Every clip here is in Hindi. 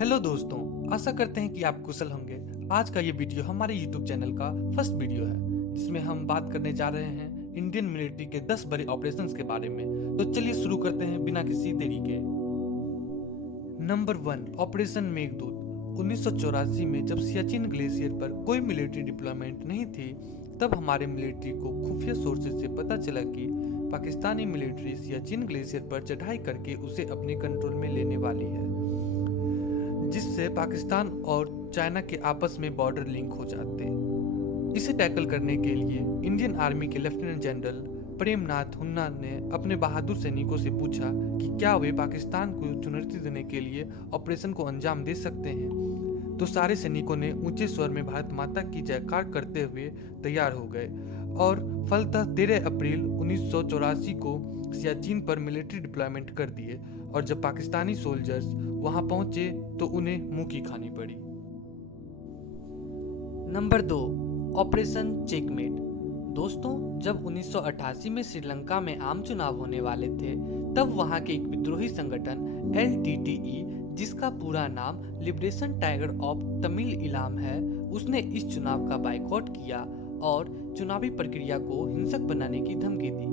हेलो दोस्तों, आशा करते हैं कि आप कुशल होंगे। आज का ये वीडियो हमारे यूट्यूब चैनल का फर्स्ट वीडियो है, जिसमें हम बात करने जा रहे हैं इंडियन मिलिट्री के 10 बड़े ऑपरेशंस के बारे में। तो चलिए शुरू करते हैं बिना किसी देरी के। Number 1, operation Meghdoot. 1984 में जब सियाचिन ग्लेशियर पर कोई मिलिट्री डिप्लॉयमेंट नहीं थी, तब हमारे मिलिट्री को खुफिया सोर्सेज से पता चला कि पाकिस्तानी मिलिट्री सियाचिन ग्लेशियर पर चढ़ाई करके उसे अपने कंट्रोल में लेने वाली है, जिससे पाकिस्तान और चाइना के आपस में बॉर्डर लिंक हो जाते। इसे टैकल करने के लिए इंडियन आर्मी के लेफ्टिनेंट जनरल प्रेमनाथ हुन्ना ने अपने बहादुर सैनिकों से पूछा कि क्या वे पाकिस्तान को चुनौती देने के लिए ऑपरेशन को अंजाम दे सकते हैं। तो सारे सैनिकों ने ऊंचे स्वर में भारत माता की जयकार करते हुए तैयार हो गए और फलतः 13 अप्रैल 1984 को सियाचिन पर मिलिट्री डिप्लॉयमेंट कर दिए। और जब पाकिस्तानी सोल्जर्स वहां पहुंचे तो उन्हें मुंह की खानी पड़ी। Number 2, operation checkmate. दोस्तों, जब 1988 में श्रीलंका में आम चुनाव होने वाले थे, तब वहां के एक विद्रोही संगठन LTTE, जिसका पूरा नाम liberation tiger of Tamil Ilam है, उसने इस चुनाव का बायकॉट किया और चुनावी प्रक्रिया को हिंसक बनाने की धमकी दी।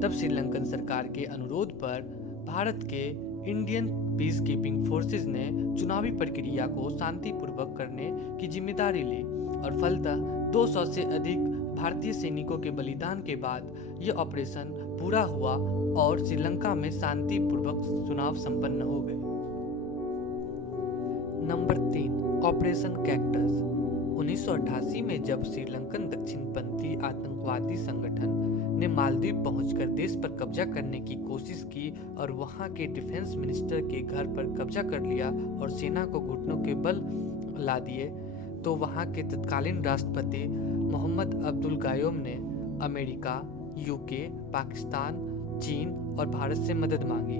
तब श्रीलंकन सरकार के अनुरोध पर भारत के इंडियन पीस कीपिंग फोर्सेस ने चुनावी प्रक्रिया को शांतिपूर्वक करने की जिम्मेदारी ली और फलतः 200 से अधिक भारतीय सैनिकों के बलिदान के बाद यह ऑपरेशन पूरा हुआ और श्रीलंका में शांतिपूर्वक चुनाव संपन्न हो गए। Number 3, operation cactus. 1988 में जब श्रीलंकन दक्षिणपंथी आतंकवादी संगठन ने मालदीव पहुंचकर देश पर कब्जा करने की कोशिश की और वहां के डिफेंस मिनिस्टर के घर पर कब्जा कर लिया और सेना को घुटनों के बल ला दिए, तो वहां के तत्कालीन राष्ट्रपति मोहम्मद अब्दुल गायोम ने अमेरिका, यूके, पाकिस्तान, चीन और भारत से मदद मांगी।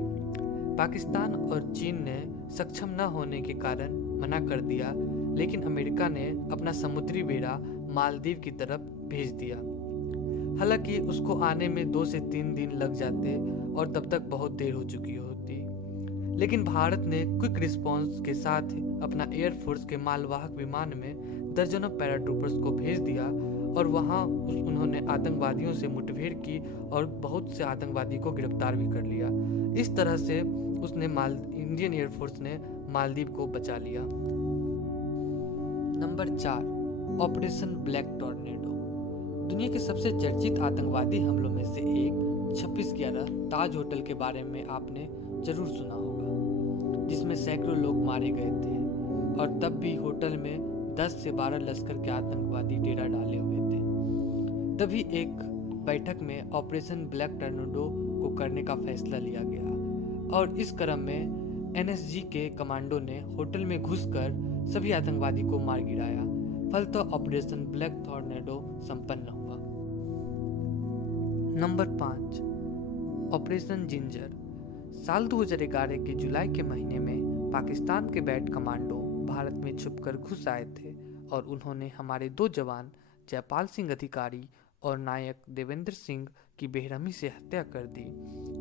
पाकिस्तान और चीन ने सक्षम न होने के कारण मना कर दिया, लेकिन अमेरिका ने अपना समुद्री बेड़ा मालदीव की तरफ भेज दिया। हालांकि उसको आने में 2 से 3 दिन लग जाते और तब तक बहुत देर हो चुकी होती, लेकिन भारत ने क्विक रिस्पांस के साथ अपना एयरफोर्स के मालवाहक विमान में दर्जनों पैराट्रूपर्स को भेज दिया और वहां उन्होंने आतंकवादियों से मुठभेड़ की और बहुत से आतंकवादी को गिरफ्तार भी कर लिया। इस तरह से इंडियन एयरफोर्स ने मालदीव को बचा लिया। Number 4, operation black tornado. दुनिया के सबसे चर्चित आतंकवादी हमलों में से एक 26/11 ताज होटल के बारे में आपने जरूर सुना होगा, जिसमें सैकड़ों लोग मारे गए थे और तब भी होटल में 10 से 12 लश्कर के आतंकवादी डेरा डाले हुए थे। तभी एक बैठक में ऑपरेशन ब्लैक टॉर्नेडो को करने का फैसला लिया गया और इस क्रम में NSG के कमांडो ने होटल में घुसकर सभी आतंकवादी को मार गिराया। फलतः ऑपरेशन ब्लैक टॉर्नेडो संपन्न हुआ। Number 5, operation ginger. साल 2011 के जुलाई के महीने में पाकिस्तान के बैट कमांडो भारत में छुपकर घुस आए थे और उन्होंने हमारे 2 जवान जयपाल सिंह अधिकारी और नायक देवेंद्र सिंह की बेरहमी से हत्या कर दी।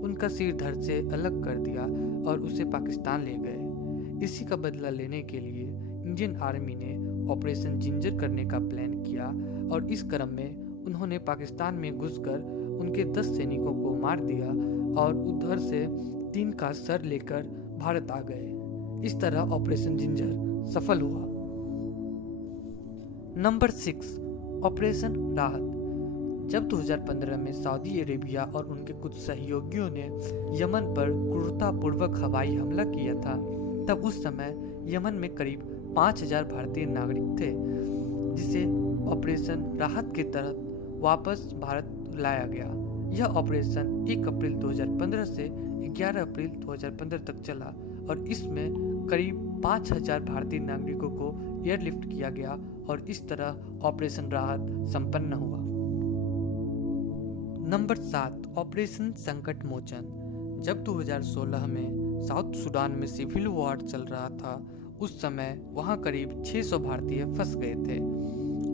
उनका सिर धड़ से अलग कर दिया और उसे पाकिस्तान ले गए। इसी का बदला लेने के लिए इंडियन आर्मी ने ऑपरेशन जिंजर करने का प्लान किया और इस क्रम में उन्होंने पाकिस्तान में घुसकर उनके 10 सैनिकों को मार दिया और उधर से 3 का सर लेकर भारत आ गए। इस तरह ऑपरेशन जिंजर सफल हुआ। नंबर 6, ऑपरेशन राहत। जब 2015 में सऊदी अरेबिया और उनके कुछ सहयोगियों ने यमन पर क्रूरतापूर्वक हवाई हमला किया था, तब उस समय यमन में करीब 5000 भारतीय नागरिक थे, जिसे ऑपरेशन राहत के तहत वापस भारत लाया गया। यह ऑपरेशन 1 अप्रैल 2015 से 11 अप्रैल 2015 तक चला और इसमें करीब 5000 भारतीय नागरिकों को एयरलिफ्ट किया गया और इस तरह ऑपरेशन राहत संपन्न हुआ। नंबर 7, ऑपरेशन संकट मोचन। जब 2016 में साउथ सूडान में सिविल वॉर चल रहा था, उस समय वहां करीब 600 भारतीय फंस गए थे।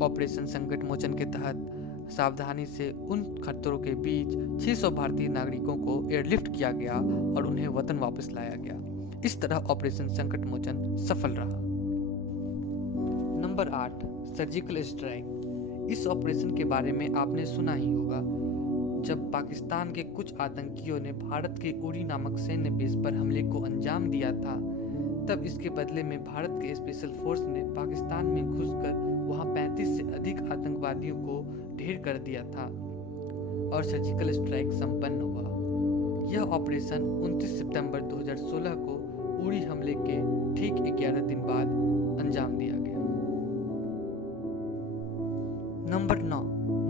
ऑपरेशन संकट मोचन के तहत सावधानी से उन खतरों के बीच 600 भारतीय नागरिकों को एयरलिफ्ट किया गया और उन्हें वतन वापस लाया गया। इस तरह ऑपरेशन संकट मोचन सफल रहा। Number 8, surgical strike. इस ऑपरेशन के बारे में आपने सुना ही होगा। जब पाकिस्तान के कुछ आतंकियों ने भारत के उरी नामक सैन्य बेस पर हमले को अंजाम दिया था, तब इसके बदले में भारत के स्पेशल फोर्स ने पाकिस्तान में घुसकर वहां 35 से अधिक आतंकवादियों को ढेर कर दिया था और सर्जिकल स्ट्राइक संपन्न हुआ। यह ऑपरेशन 29 सितंबर 2016 को उरी हमले के ठीक 11 दिन बाद अंजाम दिया गया। Number 9,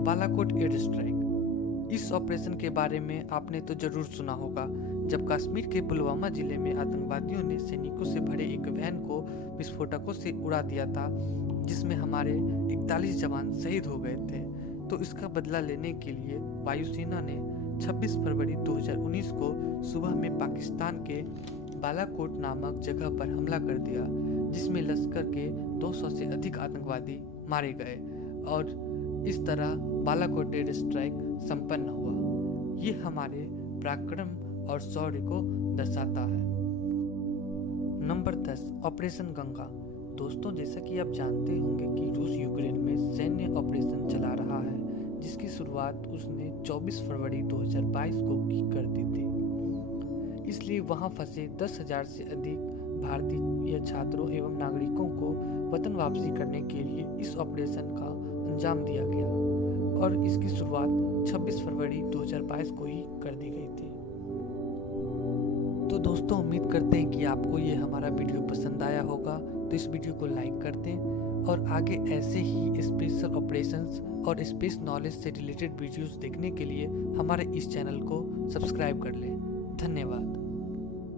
Balakot air strike. इस ऑपरेशन के बारे में आपने तो जरूर सुना होगा, जब कश्मीर के पुलवामा जिले में आतंकवादियों ने सैनिकों से भरे एक वैन को विस्फोटकों से उड़ा दिया था, जिसमें हमारे 41 जवान शहीद हो गए थे। तो इसका बदला लेने के लिए वायुसेना ने 26 फरवरी 2019 को सुबह में पाकिस्तान के बालाकोट नामक जगह पर हमला कर दिया, जिसमें लश्कर के 200 से अधिक आतंकवादी मारे गए और इस तरह बालाकोट एयर स्ट्राइक संपन्न हुआ। ये हमारे पराक्रम और शौर्य को दर्शाता है। Number 10, operation Ganga. दोस्तों, जैसा कि आप जानते होंगे कि रूस यूक्रेन में सैन्य ऑपरेशन चला रहा है, जिसकी शुरुआत उसने 24 फरवरी 2022 को की कर दी थी। इसलिए वहां फंसे 10,000 से अधिक भारतीय छात्रों एवं नागरिकों को वतन वापसी करने के लिए इस ऑपरेशन का अंजाम दिया गया और इसकी शुरुआत 26 फरवरी 2022 को ही कर दी गई थी। तो दोस्तों, उम्मीद करते हैं कि आपको ये हमारा वीडियो पसंद आया होगा, तो इस वीडियो को लाइक कर दें और आगे ऐसे ही स्पेशल ऑपरेशंस और स्पेस नॉलेज से रिलेटेड वीडियोस देखने के लिए हमारे इस चैनल को सब्सक्राइब कर लें।